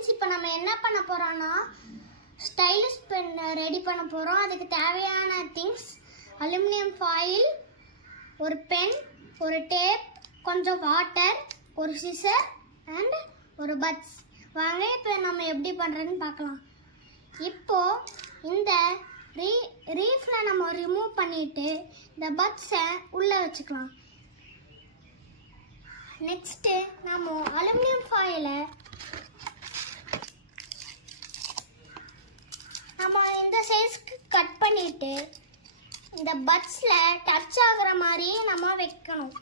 Friends, இப்போ நம்ம என்ன பண்ண போறோம்னா ஸ்டைலிஷ் பென் ரெடி பண்ண போறோம். அதுக்கு தேவையான திங்ஸ் அலுமினியம் ஃபாயில், ஒரு பென், ஒரு டேப், கொஞ்சம் வாட்டர், ஒரு சிசர் அண்ட் ஒரு பட்ஸ். வாங்க இப்போ நம்ம எப்படி பண்ணுறதுன்னு பார்க்கலாம். இப்போ இந்த ரீஃப்ல நம்ம ரிமூவ் பண்ணிட்டு இந்த பட்ஸை உள்ளே வச்சுக்கலாம். நெக்ஸ்ட்டு நம்ம அலுமினியம் ஃபாயிலை நம்ம இந்த சைஸ்க்கு கட் பண்ணிட்டு இந்த பட்ஸில் டச் ஆகுற மாதிரி நம்ம வைக்கணும்.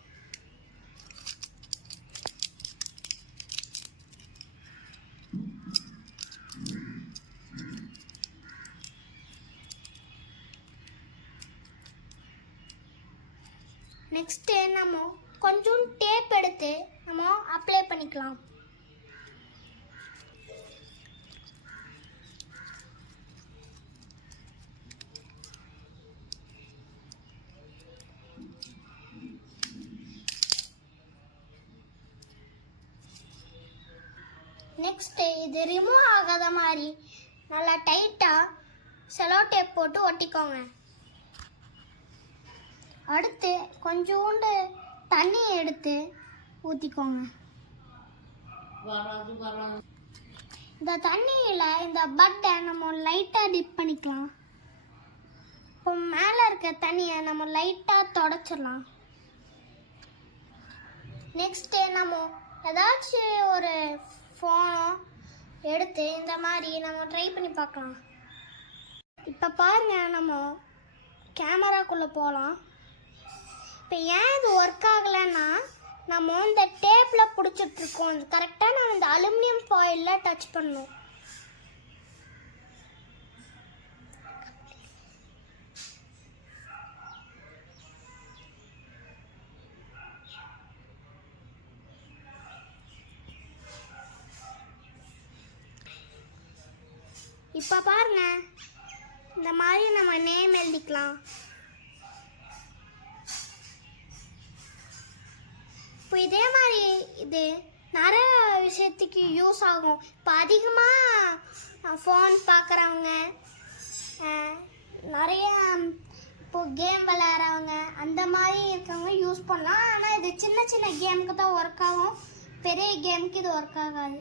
நெக்ஸ்ட்டு நம்ம கொஞ்சம் டேப் எடுத்து நம்ம அப்ளை பண்ணிக்கலாம். நெக்ஸ்ட்டு இது ரிமூவ் ஆகாத மாதிரி நல்லா டைட்டாக செலோ டேப் போட்டு ஒட்டிக்கோங்க. அடுத்து கொஞ்சோண்டு தண்ணி எடுத்து ஊற்றிக்கோங்க. இந்த தண்ணியில் இந்த பட்டை நம்ம லைட்டாக டிப் பண்ணிக்கலாம். இப்போ மேலே இருக்க தண்ணியை நம்ம லைட்டாக தொடச்சிடலாம். நெக்ஸ்ட்டு நம்ம ஏதாச்சும் ஒரு ஃபோனோ எடுத்து இந்த மாதிரி நம்ம ட்ரை பண்ணி பார்க்கலாம். இப்போ பாருங்கள், நம்ம கேமராக்குள்ளே போகலாம். இப்போ ஏன் இது ஒர்க் ஆகலைன்னா நம்ம இந்த டேப்பில் பிடிச்சிட்ருக்கோம். கரெக்டாக நம்ம இந்த அலுமினியம் ஃபாயிலில் டச் பண்ணணும். இப்போ பாருங்க, இந்த மாதிரி நம்ம நேம் எழுதிக்கலாம். இப்போ இதே மாதிரி இது நிறைய விஷயத்துக்கு யூஸ் ஆகும். இப்போ அதிகமாக ஃபோன் பார்க்குறவங்க, நிறைய இப்போ கேம் விளையாடுறவங்க, அந்த மாதிரி இருக்கவங்க யூஸ் பண்ணலாம். ஆனால் இது சின்ன சின்ன கேமுக்கு தான் ஒர்க் ஆகும், பெரிய கேமுக்கு இது ஒர்க் ஆகாது.